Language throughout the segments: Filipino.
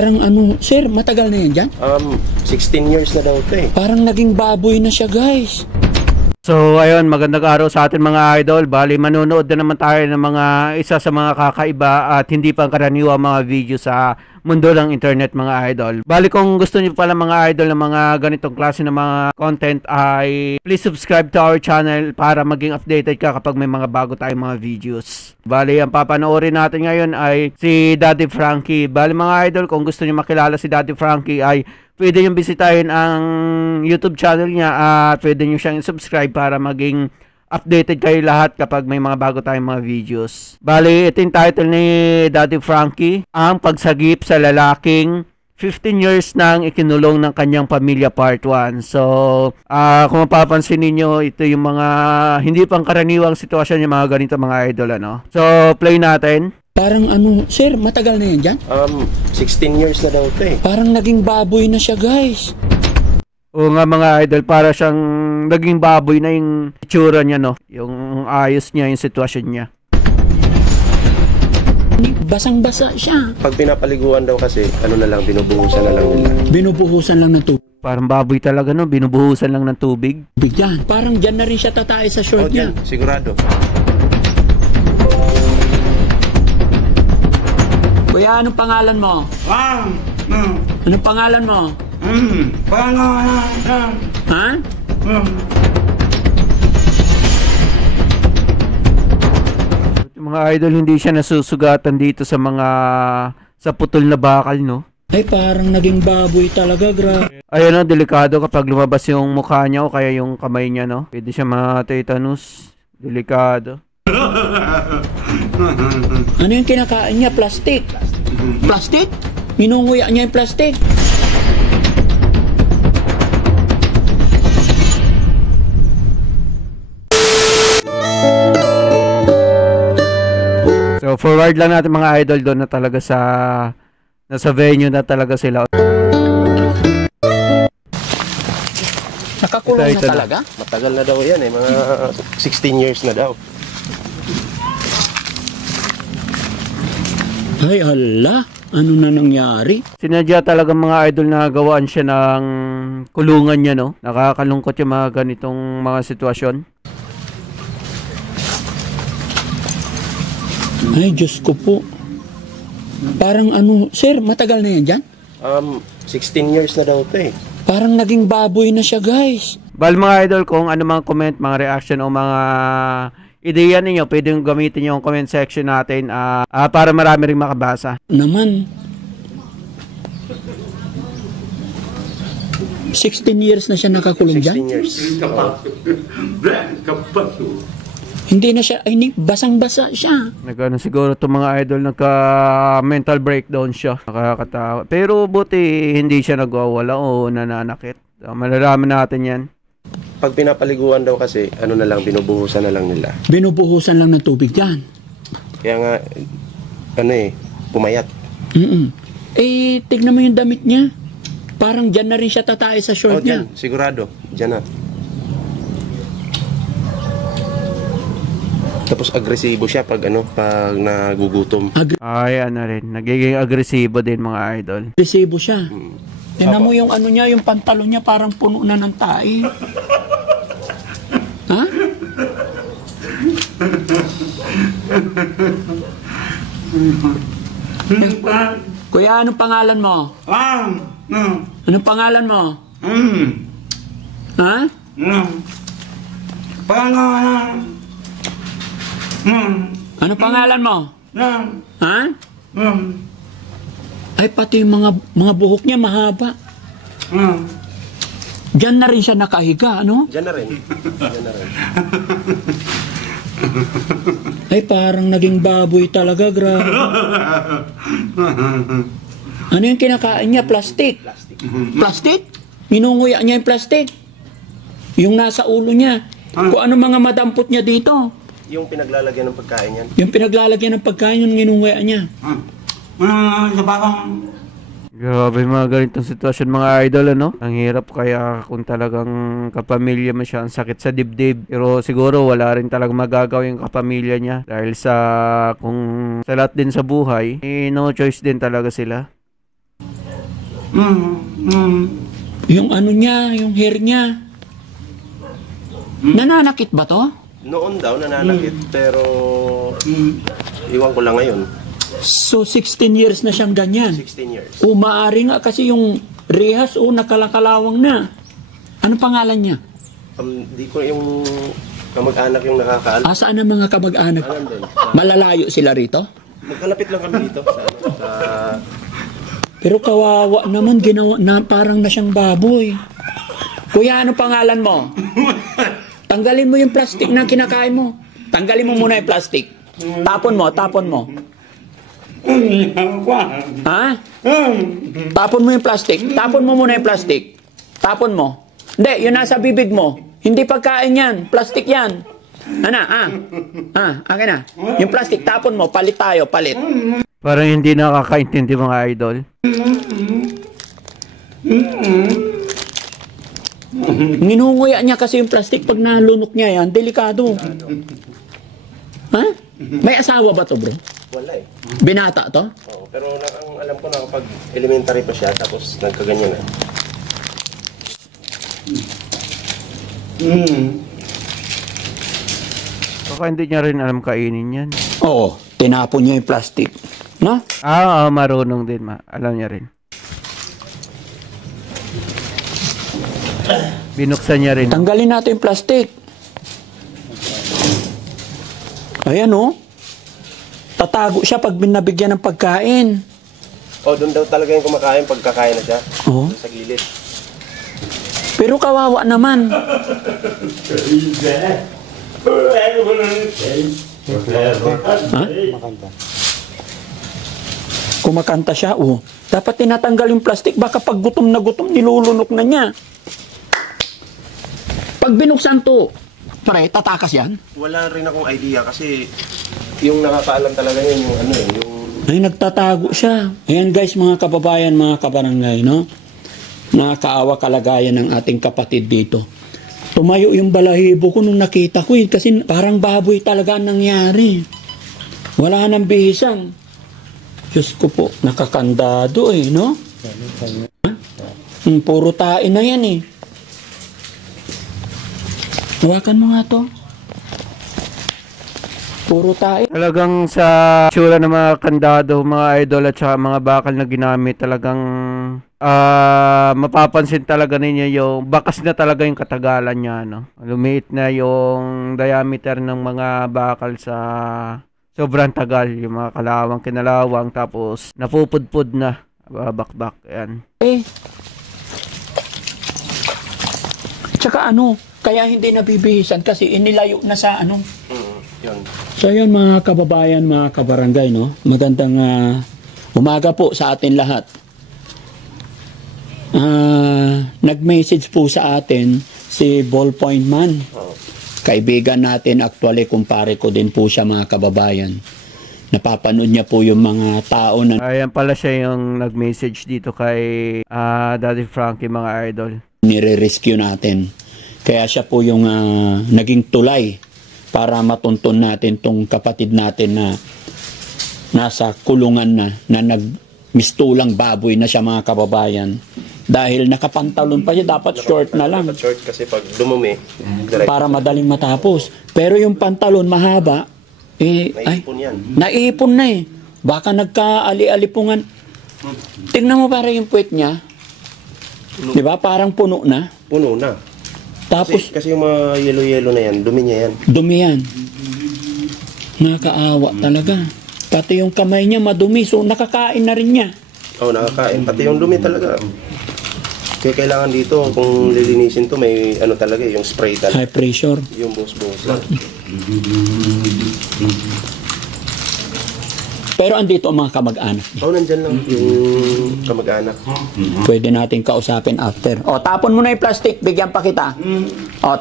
Parang sir, matagal na yan dyan? 16 years na daw ito eh. Parang naging baboy na siya, guys. So ayun, magandang araw sa atin mga idol. Bali, manonood na naman tayo ng mga isa sa mga kakaiba at hindi pang karaniwang mga video sa mundo ng internet mga idol. Bali, kung gusto niyo pala mga idol ng mga ganitong klase ng mga content ay please subscribe to our channel para maging updated ka kapag may mga bago tayong mga videos. Bali, ang papanoorin natin ngayon ay si Daddy Frankie. Bali mga idol, kung gusto niyo makilala si Daddy Frankie ay pwede nyo bisitahin ang YouTube channel niya at pwede nyo siyang subscribe para maging updated kayo lahat kapag may mga bago tayong mga videos. Bali, ito yung title ni Daddy Frankie, ang pagsagip sa lalaking 15 years nang ikinulong ng kanyang pamilya part 1. So, kung mapapansin niyo ito yung mga hindi pang karaniwang sitwasyon yung mga ganito mga idol, ano? So, play natin. Parang sir, matagal na yan dyan? 16 years na daw ito eh. Parang naging baboy na siya, guys. Oo nga mga idol, para siyang naging baboy na yung itsura niya, no? Yung ayos niya, yung sitwasyon niya. Basang-basa siya. Pag pinapaliguan daw kasi, na lang, binubuhusan na lang nila. Binubuhusan lang ng tubig. Parang baboy talaga, no? Binubuhusan lang ng tubig. Bigyan. Parang dyan na rin siya tatay sa short niya. Dyan, sigurado. Kuya, anong pangalan mo? Anong pangalan mo? Ha? Yung mga idol, hindi siya nasusugatan dito sa mga sa putol na bakal, no? Ay, parang naging baboy talaga, grabe. Ayun, no, delikado kapag lumabas yung mukha niya o kaya yung kamay niya, no? Pwede siya ma-tetanus. Delikado. Ano yung kinakain niya? Plastic. Plastic? Minunguya niya yung plastic. So, forward lang natin mga idol doon na talaga nasa venue na talaga sila. Nakakulong na talaga? Matagal na daw yan eh, mga 16 years na daw. Ay, hala. Ano na nangyari? Sinadya talaga mga idol na gawaan siya ng kulungan niya, no? Nakakalungkot yung mga ganitong mga sitwasyon. Ay, Diyos ko po. Parang sir, matagal na yan dyan? 16 years na daw ito eh. Parang naging baboy na siya, guys. Bali mga idol, kung ano mga comment, mga reaction o mga ideya ninyo, pwede yung gamitin yung comment section natin para marami rin makabasa. Naman. 16 years na siya nakakulong 16 dyan? years. Hindi na siya, basang-basa siya. Nagano siguro itong mga idol, nagka-mental breakdown siya. Nakakatawa. Pero buti hindi siya nagwawala o nananakit. So, malalaman natin yan. Pag pinapaliguan daw kasi, na lang, binubuhusan na lang nila. Binubuhusan lang ng tubig yan. Kaya nga, pumayat. Eh, tignan mo yung damit niya. Parang dyan na rin siya tatay sa short niya. Dyan, sigurado. Dyan na. Tapos agresibo siya pag pag nagugutom. Ay, rin. Nagiging agresibo din mga idol. Agresibo siya. Tignan mo yung niya, yung pantalon niya parang puno na ng tae. Ha? Kuya, anong pangalan mo? Anong pangalan mo? Ha? Anong pangalan mo? Ha? Ay, pati yung mga buhok niya mahaba. Diyan na rin siya nakahiga, ano? Diyan na rin. Diyan na rin. Ay, parang naging baboy talaga, grabe. Ano yung kinakain niya? Plastic. Plastic? Minunguya niya yung plastic. Yung nasa ulo niya. Kung ano mga madampot niya dito. Yung pinaglalagyan ng pagkain yan. Yung pinaglalagyan ng pagkain, yung minunguya niya. Grabe mga ganitong sitwasyon mga idol, ano? Ang hirap kaya kung talagang kapamilya mo siya, ang sakit sa dibdib. Pero siguro wala rin talagang magagawa yung kapamilya niya. Dahil sa, kung sa lahat din sa buhay, no choice din talaga sila. Yung ano niya, yung hair niya. Nananakit ba to? Noon daw nananakit, pero iwan ko lang ngayon. So 16 years na siyang ganyan. 16 years. O maaari nga kasi yung rehas nakalakalawang na. Ano pangalan niya? Di ko yung kamag-anak yung nakakaalam. Saan ang mga kamag-anak? Alam din. Malalayo sila rito? Magkalapit lang kami dito sa Pero kawawa naman, ginawa na parang na siyang baboy. Kuya, ano pangalan mo? Tanggalin mo yung plastic na kinakain mo. Tanggalin mo muna yung plastic. Tapon mo, tapon mo. Ha? Tapon mo yung plastic. Tapon mo muna yung plastic. Tapon mo. Hindi, yun nasa bibig mo. Hindi pagkain yan. Plastic yan. Akin na. Yung plastic, tapon mo. Palit tayo, palit. Parang hindi nakakaintindi mga idol. Ninunguya niya kasi yung plastic pag nalunok niya yan. Delikado. Ha? May asawa ba to, bro? wala eh. Binata to? Oo, pero ang alam ko na kapag elementary pa siya tapos nagkaganyan na. Baka hindi niya rin alam kainin yan. Oo, tinapon niya yung plastic. No? Marunong din. Alam niya rin. Binuksan niya rin. Tanggalin natin yung plastic. Ayan oh. Tatago siya pag binabigyan ng pagkain. Doon daw talaga yung kumakain pag kakain na siya. Oo. Sa gilid. Pero kawawa naman. Ha? Kumakanta siya, oh. Dapat tinatanggal yung plastic, baka pag gutom na gutom, nilulunok na niya. Pag binuksan to, pare, tatakas yan? Wala rin akong idea kasi yung nakakaalam talaga yun, yung ano yung... Ay, nagtatago siya. Ayan guys, mga kababayan, mga kabarangay, no? Nakakaawa kalagayan ng ating kapatid dito. Tumayo yung balahibo ko nung nakita ko kasi parang baboy talaga ang nangyari. Wala nang bihisan. Diyos ko po, nakakandado no? Puro tae na yan Hawakan mo nga to. Puro tae. Talagang sa tsura ng mga kandado, mga idol at saka mga bakal na ginamit, talagang mapapansin talaga ninyo yung bakas na talaga yung katagalan niya, no? Lumiit na yung diameter ng mga bakal sa sobrang tagal, yung mga kalawang kinalawang, tapos napupudpud na bakbak, yan. Tsaka kaya hindi nabibihisan kasi inilayo na sa Yun. So yun mga kababayan, mga kabarangay, no? Magandang umaga po sa atin lahat. Nag-message po sa atin si Ballpoint Man. Kaibigan natin, actually kumpare ko din po siya, mga kababayan. Napapanood niya po yung mga tao na... Ayan pala siya yung nag-message dito kay Daddy Frankie, mga idol. Nire-rescue natin. Kaya siya po yung naging tulay para matuntun natin tong kapatid natin na nasa kulungan na nagmistulang baboy na siya, mga kababayan. Dahil nakapantalon pa siya, dapat short na lang. Short kasi pag dumumi, para madaling matapos. Pero yung pantalon mahaba, naipon yan. Naipon na Baka nagka-ali-alipungan. Tingnan mo para yung puwet niya. Di ba? Parang puno na. Puno na. Tapos, Kasi yung mga yellow-yellow na yan, dumi niya yan. dumi yan. Nakakaawa talaga. Pati yung kamay niya madumi, so nakakain na rin niya. Nakakain. Pati yung dumi talaga. Kaya kailangan dito, kung lilinisin to, may talaga yung spray talaga. High pressure. Yung buhos-buhos lang. Pero andito ang mga kamag-anak. Nandyan lang yung kamag-anak. Pwede natin kausapin after. Tapon mo na yung plastic. Bigyan pa kita.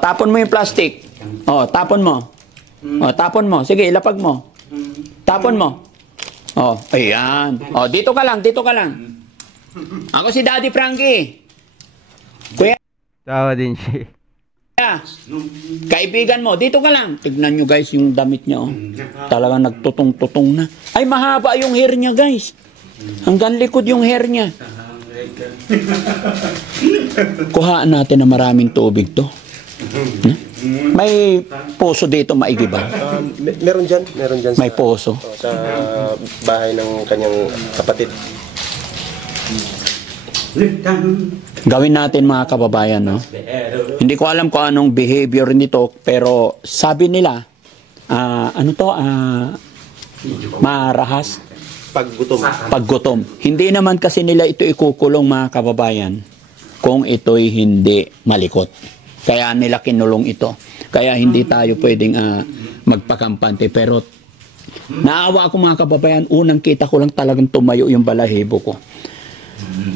Tapon mo yung plastic. Tapon mo. Tapon mo. Sige, ilapag mo. Tapon mo. Ayan. Dito ka lang, dito ka lang. Ako si Daddy Frankie. Kuya, Tawa din siya. kaibigan mo, dito ka lang. Tignan nyo guys yung damit niya. Talagang nagtutong-tutong na. Ay, mahaba yung hair niya guys. Hanggang likod yung hair niya. Kuhaan natin na maraming tubig to. May poso dito maigi ba? Meron dyan May poso. sa bahay ng kanyang kapatid. Gawin natin mga kababayan, no? Hindi ko alam kung anong behavior nito, pero sabi nila, marahas paggutom. Hindi naman kasi nila ito ikukulong mga kababayan kung ito'y hindi malikot. Kaya nila kinulong ito. Kaya hindi tayo pwedeng magpakampante. Pero naawa ako mga kababayan, unang kita ko lang talagang tumayo yung balahibo ko.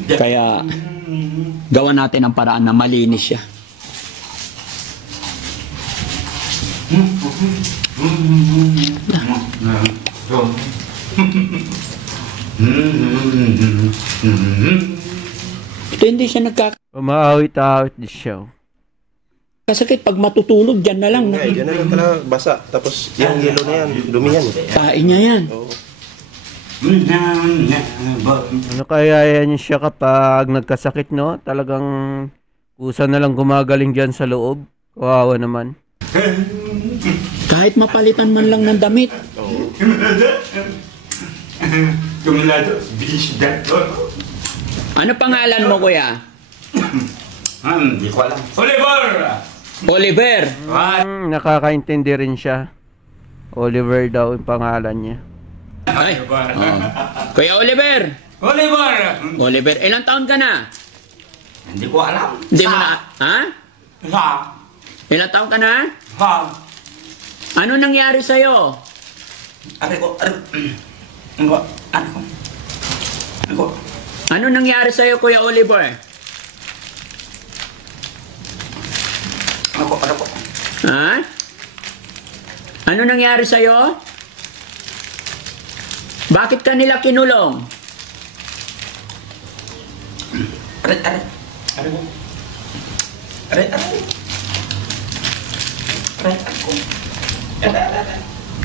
Kaya gawa natin ang paraan na malinis siya. Ito hindi siya Umaawit-awit din siya. Kasakit pag matutulog, dyan na lang. Dyan na lang talaga basa. Tapos yung yelo na yan, dumi yan. Kain niya yan. Oo. Ano kaya yan siya kapag nagkasakit, no? Talagang kusa na lang gumagaling dyan sa loob. Kawawa naman. Kahit mapalitan man lang ng damit. Ano pangalan mo, kuya? Hindi ko alam. Oliver! Oliver. Nakakaintindi rin siya. Oliver daw yung pangalan niya. Ay. Kuya Oliver. Oliver! Oliver, ilang taon ka na? Hindi ko alam. Hindi mo na, ha? Sa? Ilang taon ka na? Sa? Ano nangyari sa'yo? Ano nangyari sa'yo, Kuya Oliver? Ha? Ano nangyari sa'yo? Bakit ka nila kinulong?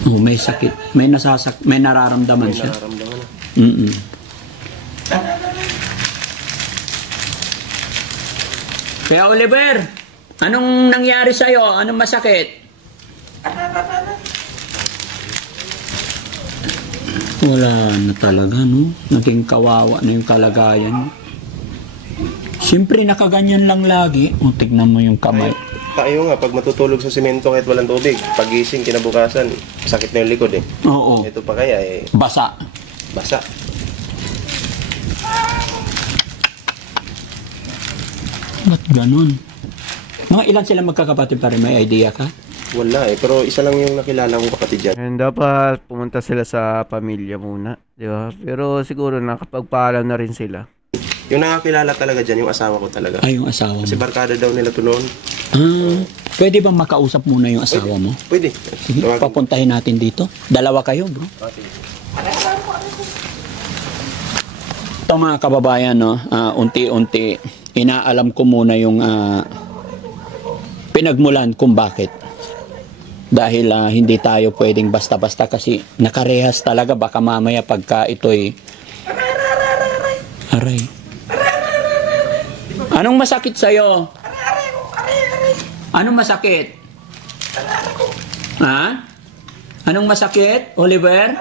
Oh, may sakit. May nararamdaman siya. Nararamdaman na. Kaya Oliver, anong nangyari sa'yo? Anong masakit? Wala na talaga, no? Naging kawawa na yung kalagayan. Siyempre, nakaganyan lang lagi. O, tignan mo yung kamay. Tayo nga, pag matutulog sa simento kahit walang tubig, pagising, kinabukasan, sakit na yung likod eh. Oo. Ito pa kaya eh, Basa. basa. Ba't ganun? Mga ilan sila magkakapatid pa rin? May idea ka? Wala eh, pero isa lang yung nakilala kong kapatid dyan. And dapat pumunta sila sa pamilya muna. Di ba? Pero siguro nakapagpaalam na rin sila. Yung nakakilala talaga dyan, yung asawa ko talaga. Ay, yung asawa Kasi mo. barkada daw nila to noon. Pwede bang makausap muna yung asawa mo? Pwede. Sige, papuntahin natin dito. Dalawa kayo, bro. Ito mga kababayan, no, unti-unti, inaalam ko muna yung pinagmulan kung bakit. Dahil hindi tayo pwedeng basta-basta kasi nakarehas talaga. Baka mamaya pagka ito'y... Aray. Anong masakit sa'yo? Anong masakit? Ha? Anong masakit, Oliver?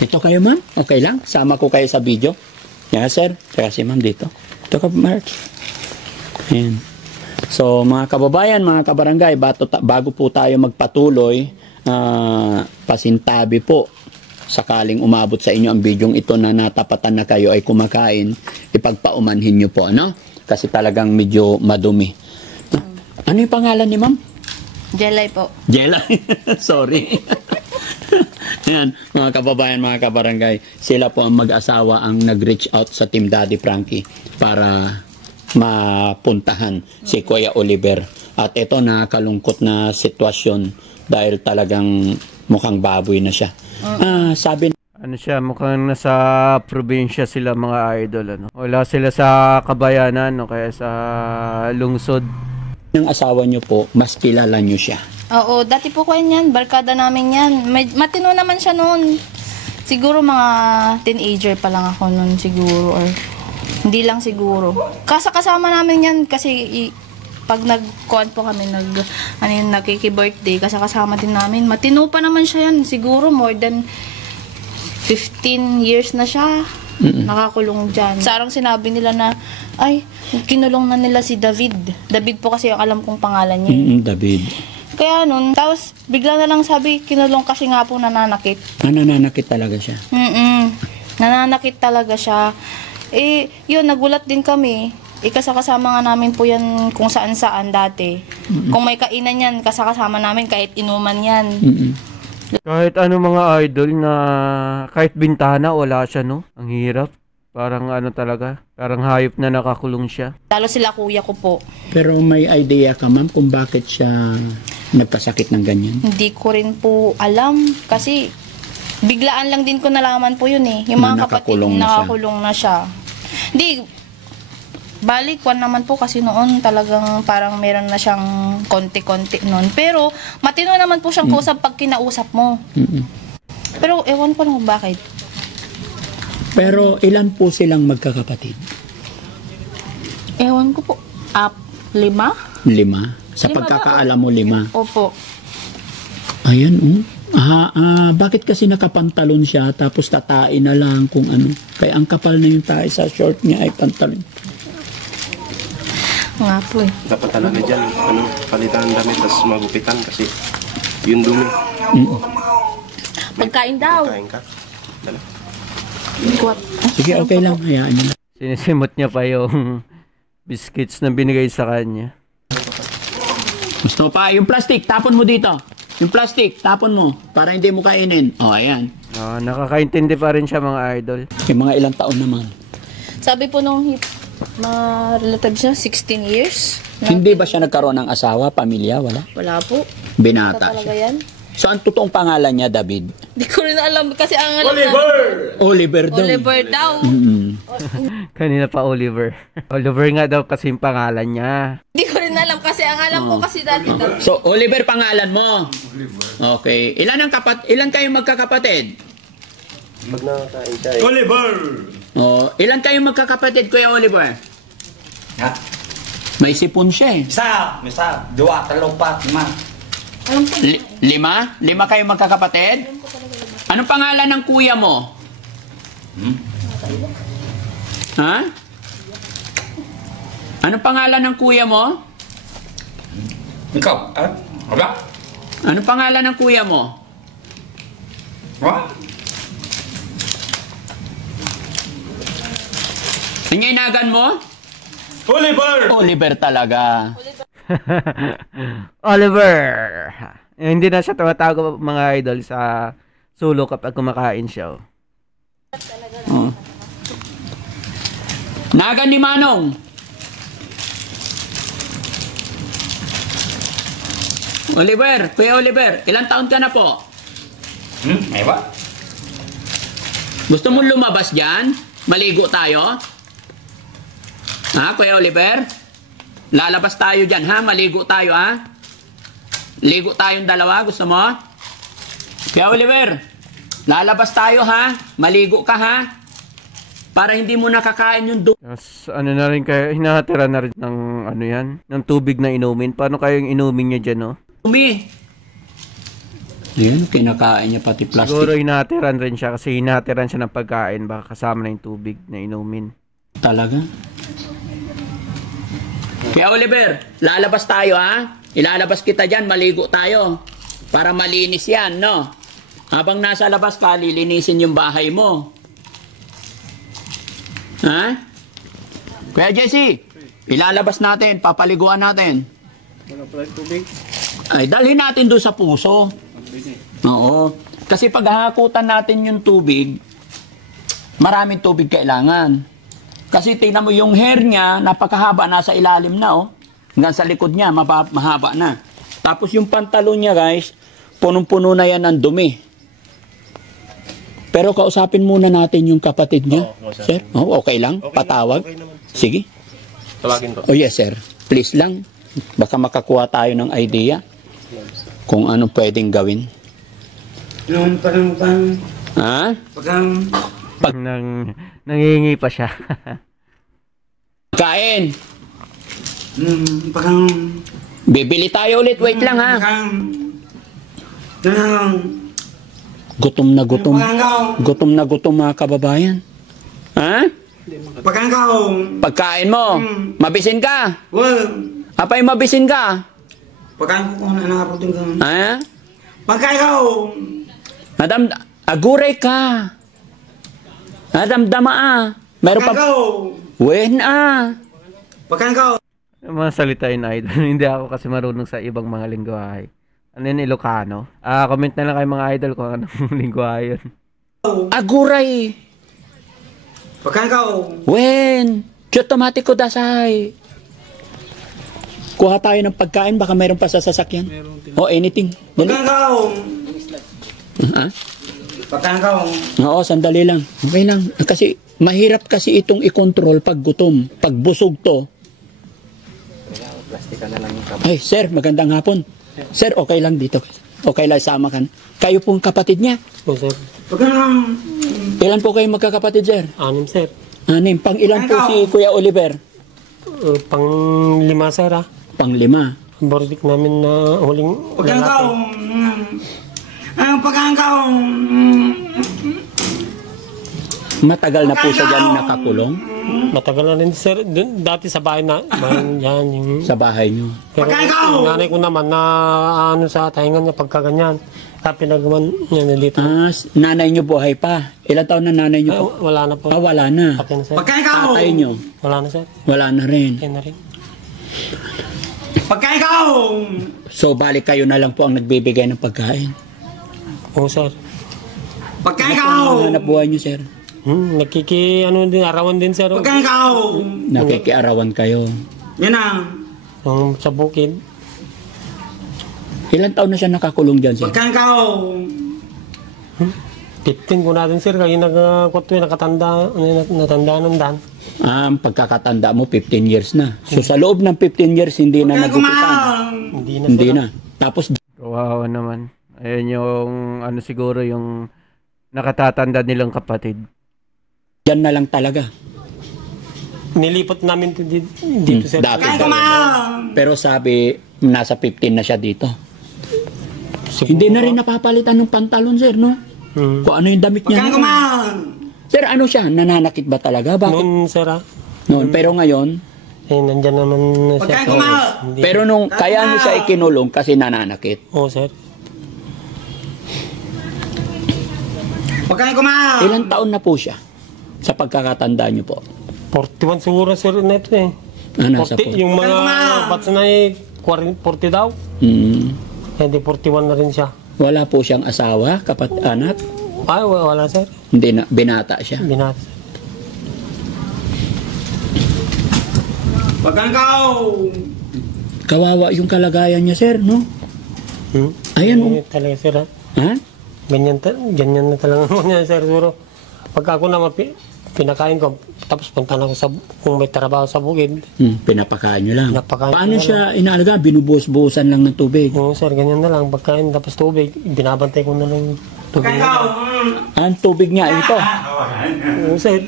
Ito kayo, ma'am? Okay lang? Sama ko kayo sa video? Yes, sir. Kaya si ma'am dito. Ito ka, Mark. Ayan. So, mga kababayan, mga kabarangay, bago po tayo magpatuloy, pasintabi po, sakaling umabot sa inyo ang bidyong ito na natapatan na kayo ay kumakain, ipagpaumanhin nyo po, ano? Kasi talagang medyo madumi. Ano yung pangalan ni ma'am? Jelay po. Jelay. Sorry. Yan, mga kababayan, mga kabarangay, sila po ang mag-asawa ang nag-reach out sa Team Daddy Frankie para mapuntahan si Kuya Oliver. At ito, nakakalungkot na sitwasyon dahil talagang mukhang baboy na siya. Sabi Ano siya, mukhang nasa probinsya sila mga idol. Ano? Wala sila sa kabayanan, no? Kaya sa lungsod. ng asawa niyo po, mas kilala niyo siya. Oo, dati po ko yan, barkada namin yan. Matino naman siya noon. Siguro mga teenager pa lang ako nun siguro or hindi lang siguro. Kasama namin yan kasi pag nag-con po kami, nakiki-birthday, kasama din namin. Matino pa naman siya yan. Siguro more than 15 years na siya. Nakakulong dyan. Sarang sinabi nila na, ay, kinulong na nila si David. David po kasi yung alam kong pangalan niya. David. Kaya nun, tapos bigla na lang sabi, kinulong kasi nga po nananakit. Nananakit talaga siya. Nananakit talaga siya. Eh, yun, nagulat din kami. Kasama nga namin po yan kung saan-saan dati. Kung may kainan yan, kasama namin kahit inuman yan. Kahit ano mga idol na kahit bintana wala siya, no? Ang hirap. Parang ano talaga, parang hayop na nakakulong siya. Lalo sila kuya ko po. Pero may idea ka, ma'am, kung bakit siya nagkasakit ng ganyan? Hindi ko rin po alam kasi biglaan lang din ko nalaman po yun eh. Yung mga kapatid nakakulong na siya. Hindi, balik kwan naman po kasi noon talagang parang meron na siyang konti-konti noon. Pero matino naman po siyang kausap pag kinausap mo. Pero ewan ko lang bakit. Pero ilan po silang magkakapatid? Ewan ko po. 5? 5? Sa pagkakaalam mo 5? Opo. Ayan, bakit kasi nakapantalon siya tapos tatain na lang kung ano. Kaya ang kapal na yung tae sa short niya ay pantalon. Nga po eh. Dapat talaga dyan, palitan ng damit, tapos magupitan kasi yung dumi. Pagkain daw. Kain ka. Dala. Sige, okay lang. Hayaan niyo na. Sinisimot niya pa yung biscuits na binigay sa kanya. Gusto pa, yung plastic, tapon mo dito. Yung plastic, tapon mo para hindi mo kainin. Ayan. Nakakaintindi pa rin siya mga idol. Yung mga ilang taon naman. Sabi po nung mga relatives niya, 16 years. Hindi ba siya nagkaroon ng asawa, pamilya? Wala? Wala po. Binata Talaga siya. yan. So, ang totoong pangalan niya, David? Hindi ko rin alam kasi ang Oliver daw. Oliver daw. Kanina pa Oliver. Oliver nga daw kasi yung pangalan niya. Hindi ko rin alam kasi ang alam ko kasi dati daw. So, Oliver pangalan mo? Okay. Ilan kayong magkakapatid? Pag nakakain siya eh. Oliver! Ilan kayong magkakapatid, Kuya Oliver? Ha? May sipon siya eh. Isa, 2, 3, 4, 5. 5? 5 kayong magkakapatid? Anong pangalan ng kuya mo? Ha? Anong pangalan ng kuya mo? Ikaw? Wala? Anong pangalan ng kuya mo? Nangyaynagan mo? Oliver! Oliver talaga. Oliver! Hindi na siya tumatago mga idol sa sulo kapag kumakain siya. Nagan ni Manong. Oliver, Kuya Oliver, ilang taon ka na po? May ba? Gusto mong lumabas dyan? Maligo tayo? Ha, Kuya Oliver? Lalabas tayo dyan, ha? Maligo tayo, ha? Ligo tayong dalawa, gusto mo? Kuya Oliver, lalabas tayo, ha? Maligo ka, ha? Para hindi mo nakakain yung Tapos ano na rin kayo, hinatira na rin ng ano yan, ng tubig na inumin. Paano kayong inumin niya dyan, no? dumi. Ayan, kinakain niya pati plastic. Siguro hinatiran rin siya kasi hinatiran siya ng pagkain, baka kasama na yung tubig na inumin. Talaga? Kaya Oliver, lalabas tayo, ha? Ilalabas kita dyan, maligo tayo. Para malinis yan, no? Habang nasa labas ka, lilinisin yung bahay mo. Ha? Kuya Jesse, ilalabas natin, papaliguan natin. Wala pala yung tubig. Ay, dalhin natin doon sa puso. Oo. Kasi pag hahakutan natin yung tubig, maraming tubig kailangan. Kasi tingnan mo yung hair niya, napakahaba, nasa ilalim na, oh. Hanggang sa likod niya, mahaba na. Tapos yung pantalon niya, guys, punong-puno na yan ng dumi. Pero kausapin muna natin yung kapatid niya. Sir, okay lang? Okay Patawag? Okay naman. Sige. Tawagin ko. Oh yes, sir. Please lang. Baka makakuha tayo ng idea kung ano pwedeng gawin. Ha? Nangingi pa siya. Kain. Bibili tayo ulit. Wait lang ha. Gutom na gutom. Gutom na gutom mga kababayan. Ha? Pagkain mo. Mabisin ka. Apay mabisin ka. Ha? Aguray ka. Nadamdama Meron pa. Wen Mga salitain idol. Hindi ako kasi marunong sa ibang mga lingwahe. Ano yun, Ilocano? Comment na lang kayo mga idol kung anong lingwahe yun. Aguray. Wen. Chotomatiko dasay. Kuha tayo ng pagkain. Baka mayroon pa sa sasakyan. O anything. Dali. Oo, sandali lang. Okay lang. Kasi mahirap kasi itong i-control pag gutom. Pag busog to. Ay, sir, magandang hapon. Sir, okay lang dito. Okay lang, sama kan. Kayo pong kapatid niya. Po, sir. Ilan po kayo magkakapatid, sir? 6, sir. 6. Pang ilan po si Kuya Oliver? Pang-5, sir, Pang-5. Ang birthday namin na huling lalaki. Matagal na po siya dyan nakakulong Matagal na rin, sir. Dati sa bahay na, yan, yung... sa bahay niyo. Pero yung nanay ko naman na ano sa tahingan niya pagkaganyan. Pinagawan niya na dito. Nanay niyo buhay pa. Ilan taon na nanay niyo po? Wala na po. Wala na. Patay na, sir. Tatay niyo? Wala na, sir. Wala na rin. Patay na rin. So, balik kayo na lang po ang nagbibigay ng pagkain. Oo, sir. Ano hanap buhay niyo, sir? Arawan din, sir. Nakikiarawan kayo. Sa bukid. Ilan taon na siya nakakulong dyan, sir? 15 ko natin, sir. Kaya nakatanda ng dan. Ang pagkakatanda mo, 15 years na. So, sa loob ng 15 years, hindi na nagupitan. Hindi na. Tapos, Kawawa naman. Ayun yung siguro yung nakatatanda nilang kapatid. yan na lang talaga. Nilipat namin dito, sir. Dati pero sabi, nasa 15 na siya dito. Hindi na rin napapalitan ng pantalon, sir, no? Kung ano yung damit niya. Sir, ano siya? Nananakit ba talaga? Bakit? Noon, sir, Noon. Pero ngayon, nandyan naman siya. pero nung kaya niyo siya ikinulong kasi nananakit. Oo, sir. Ilang taon na po siya? Sa pagkakatanda niyo po. 41 siguro, sir, na ito eh. Nasa 40, yung mga bats na 40 daw. Hindi, 41 na rin siya. Wala po siyang asawa, anak? Ay, wala, sir. Hindi na, binata siya. Binata. Kawawa yung kalagayan niya, sir, no? Ayan, oh. Talaga, sir, ha? Ha? Ganyan na talaga niya, sir, siguro. Pag ako naman, pinakain ko, tapos punta na ako kung may trabaho sa bukid. Pinapakain nyo lang. Pinapakain Paano ko siya inaalaga? Binubuhos-buhusan lang ng tubig. Oo, sir, ganyan na lang. Pagkain, tapos tubig, binabantay ko na lang tubig. Ang tubig niya, ito. Oo, sir.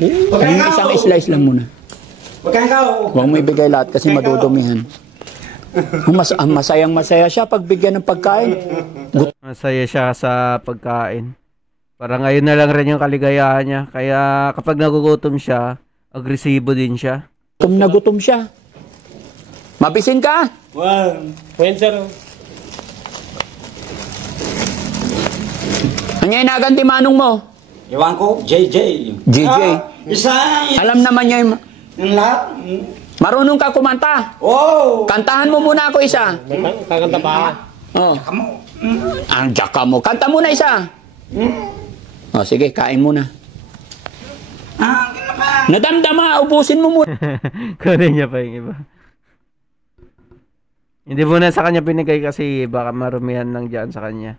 Yung isang slice lang muna. Huwag mo ibigay lahat kasi madudumihan. Masayang-masaya siya pag bigyan ng pagkain. Masaya siya sa pagkain. Parang ngayon na lang rin yung kaligayahan niya. Kaya kapag nagugutom siya, agresibo din siya. Gutom na gutom siya. Mabisin ka? Well, sir. Ano yung inaganti manong mo? Iwan ko, JJ. JJ. Isa. Alam naman niya yung... Yung lahat. Marunong ka kumanta. Oh. Kantahan mo muna ako isa. Kakanta pa. Oh. Ang jaka mo. Kanta muna isa. Oh, sige, kain muna. Nadamdama, ubusin mo muna. Kunin niya pa yung iba. Hindi muna sa kanya pinigay kasi baka marumihan lang dyan sa kanya.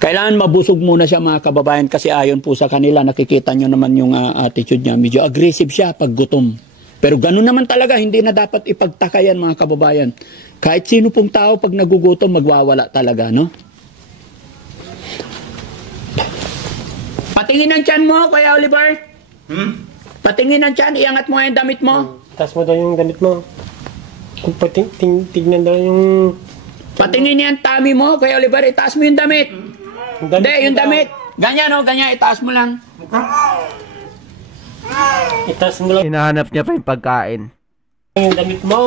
Kailangan mabusog muna siya mga kababayan kasi ayon po sa kanila, nakikita nyo naman yung attitude niya. Medyo aggressive siya pag gutom. Pero ganun naman talaga, hindi na dapat ipagtakayan mga kababayan. Kahit sino pong tao pag nagugutom, magwawala talaga, no? Patingin ang tiyan mo, Kuya Oliver. Patingin ang tiyan, iangat mo nga yung damit mo. Taas mo daw yung damit mo. Kung tignan daw yung... Patingin yung tummy mo, Kuya Oliver, itaas mo yung damit. Hindi, yung damit. Ganyan o, ganyan, itaas mo lang. Itaas mo lang Hinahanap niya pa yung pagkain. yung damit mo.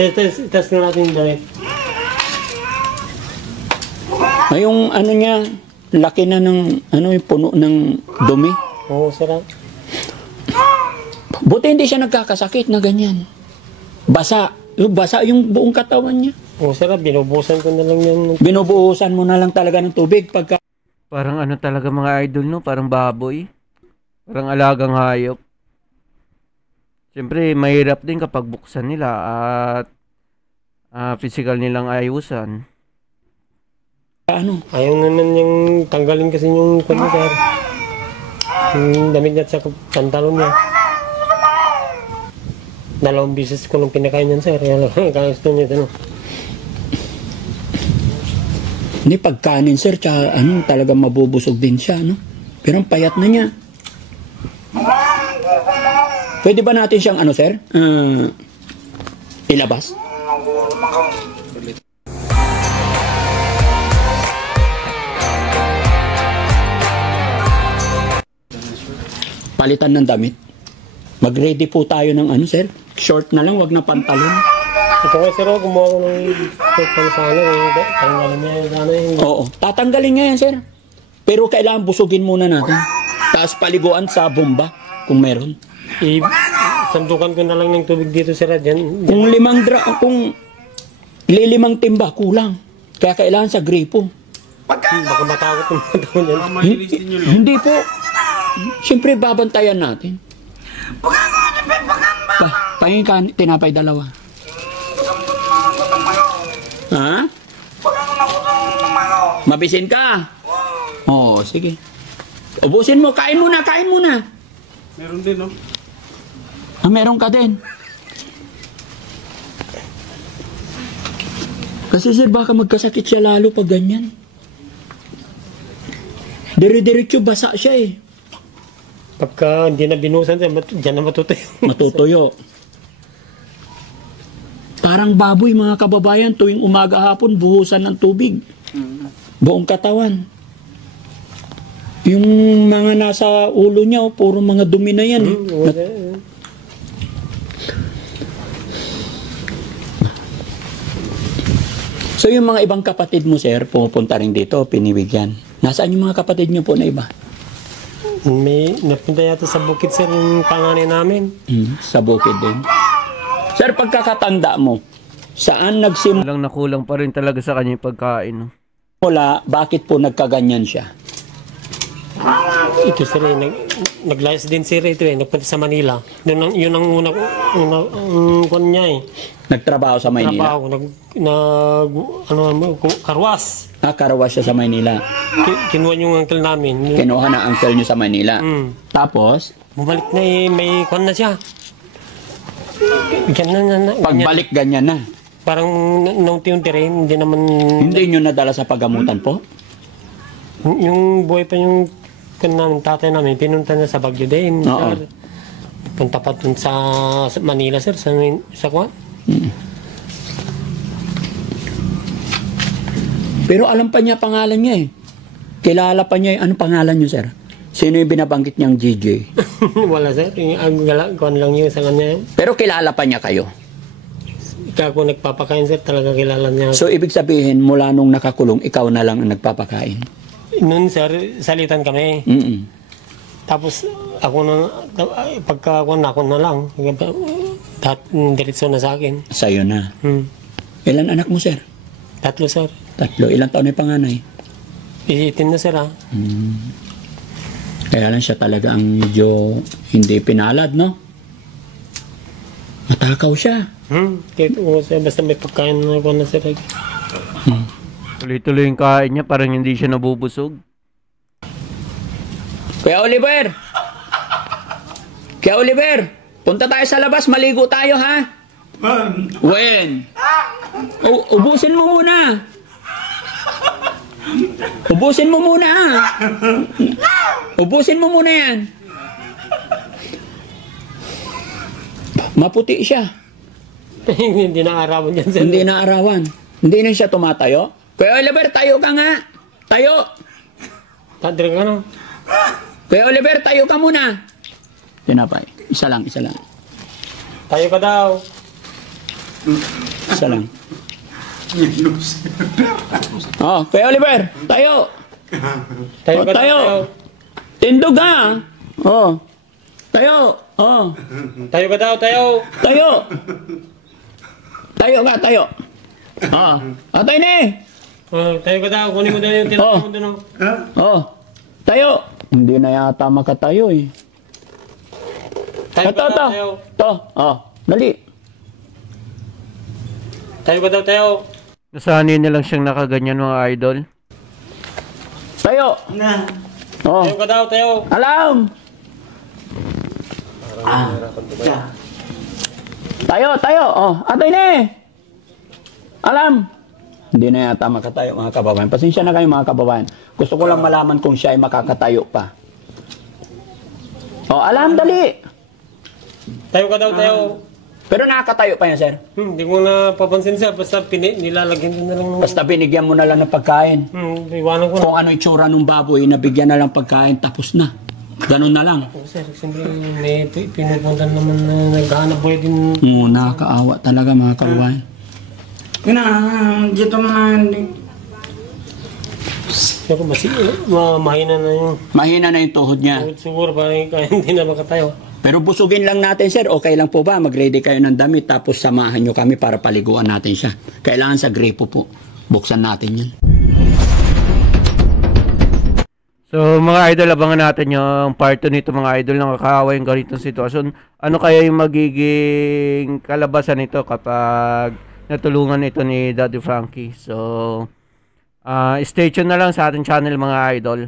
Itaas mo natin yung damit. Yung ano niya, laki na ng, yung puno ng dumi. Oo, sir. Buti hindi siya nagkakasakit na ganyan. Basa. Basa yung buong katawan niya. Oo, sir. Binubusan ko na lang yung... Binubuhusan mo na lang talaga ng tubig pagka... Parang ano talaga mga idol, no? Parang baboy. Parang alagang hayop. Siyempre, mahirap din kapag buksan nila at physical nilang ayusan. Ano? Ayaw naman yung tanggalin kasi yung kanya, sir. Yung damit niya at sa pantalon niya. 2 beses ko nung pinakain yan, sir. Kaya gusto niya, ano. Hindi, pagkanin, sir, tsaka talagang mabubusog din siya, no? Pero ang payat na niya. Pwede ba natin siyang, sir? Ilabas? Palitan ng damit. Mag-ready po tayo ng sir? Short na lang, wag na pantalon. Ito nga, sir, gumawa ko ng sana. Tanggalin niya yung sana. Oo, tatanggalin nga yan, sir. Pero kailangan busugin muna natin. Tapos paliguan sa bomba, kung meron. Sandukan ko na lang ng tubig dito, sir. Diyan. Kung lilimang timba, kulang. Kaya kailangan sa gripo. Baka matakot yung mga tao dyan. Hindi po. Siyempre, babantayan natin. Pahingin ka, tinapay 2. Ha? Mabisin ka? Oo, sige. Ubusin mo, kain muna, kain muna. Meron din, no? Meron ka din. Kasi sir, baka magkasakit siya lalo pag ganyan. Dire-diretso basa siya eh. Pagka hindi na binusan, dyan na matutuyo. Matutuyo. Parang baboy mga kababayan, tuwing umaga hapon, buhusan ng tubig. Buong katawan. Yung mga nasa ulo niya, puro mga dumi na yan. So yung mga ibang kapatid mo, sir, pupunta rin dito, piniwigyan. Nasaan yung mga kapatid niyo po na iba? May napunta yata sa bukid, sir, yung panganay namin. Sa bukid din. Sir, pagkakatanda mo, saan nagsimula? Walang nakulang pa rin talaga sa kanya yung pagkain, no? Bakit po nagkaganyan siya? Ito, sir, naglayas din, sir, ito nagpunta sa Manila. Yun ang unang kwan niya eh. Nagtrabaho sa Maynila? Karwas. Karawas siya sa Maynila. Kinuha yung uncle namin. Kinuha na uncle niyo sa Maynila. Tapos? Bumalik na may kwan na siya. Ganyan. Pagbalik ganyan na? Parang naunti-unti rin, hindi naman... Hindi nyo nadala sa pagamutan po? Yung buhay pa yung tatay namin, pinunta na sa Baguio din, sir. Punta pa dun sa Manila, sir, sa kwan. Pero alam pa niya pangalan niya eh. Kilala pa niya ano pangalan niyo, sir? Sino yung binabanggit niyang GJ? Wala, sir. Kwan lang yun sa kanya. Pero kilala pa niya kayo? Ikaw kung nagpapakain, sir, talaga kilala niya. So, ibig sabihin, mula nung nakakulong, ikaw na lang ang nagpapakain? Noon, sir, salitan kami. Tapos, ako na, pagka ako na lang. Diretso na sa akin. Sa'yo na. Ilan anak mo, sir? 3, sir. 3. Ilang taon na yung panganay? 18 na, sir, ha? Kaya lang siya talaga ang medyo hindi pinalad, no? Matakaw siya. Basta may pagkain na ako na, sir. Tuloy-tuloy yung kain niya, parang hindi siya nabubusog. Kuya Oliver! Punta tayo sa labas, maligo tayo, ha? When? Ubusin mo muna. Ubusin mo muna ah. Ubusin mo muna yan. Maputi siya. Hindi na arawan yan, sir. Hindi na arawan. Hindi na siya tumatayo. Kuya Oliver, tayo ka nga. Tayo. Tadre ka na. Kuya Oliver, tayo ka muna. Tinapay. Isa lang, isa lang. Tayo ka daw. Isa lang. Oh, Kuya Oliver, tayo. Tayo Oh, ka tayo. daw. Tindog ha. Oh. Tayo. Oh. Tayo ka daw, tayo. Tayo. Tayo ka, tayo. Oh. Oh, tayo na eh. Tayo ka daw. Kunin mo daw yung tinatawag mo doon. Oh. Tayo. Hindi na yata makatayo eh. Tayo ka daw, tayo. To. Oh. Dali. Tayo ka daw, tayo. Nasanay na lang siyang nakaganyan mga idol. Tayo. Oh. Tayo ka daw, tayo. Alam. Tayo. Oh. Atay na eh. Alam. Hindi na yata makatayo mga kababayan. Pasensya na kayo mga kababayan. Gusto ko lang malaman kung siya ay makakatayo pa. Oh, alam, dali. Tayo ka daw, tayo. Pero nakakatayo pa yan, sir. Hindi ko na papansin, sir. Basta nilalagyan ko na lang. Basta binigyan mo na lang ng pagkain. Iwanan ko na. Kung ano itsura ng baboy, nabigyan na lang pagkain, tapos na. Ganun na lang. Sir, siyempre may pinupunta naman na naghahanap buhay din. Oo, nakakaawa talaga mga kababayan. Dito na. Pero mahina na yung Mahina na yung tuhod niya. siguro parang kaya hindi na makatayo. Pero busugin lang natin, sir. Okay lang po ba? Mag-ready kayo ng damit, tapos samahan nyo kami para paliguan natin siya. Kailangan sa gripo po. Buksan natin yan. So mga idol, abangan natin yung part 2 nito mga idol ng kakaawa yung ganitong sitwasyon. Ano kaya yung magiging kalabasan nito kapag natulungan ito ni Daddy Frankie? So stay tuned na lang sa ating channel mga idol.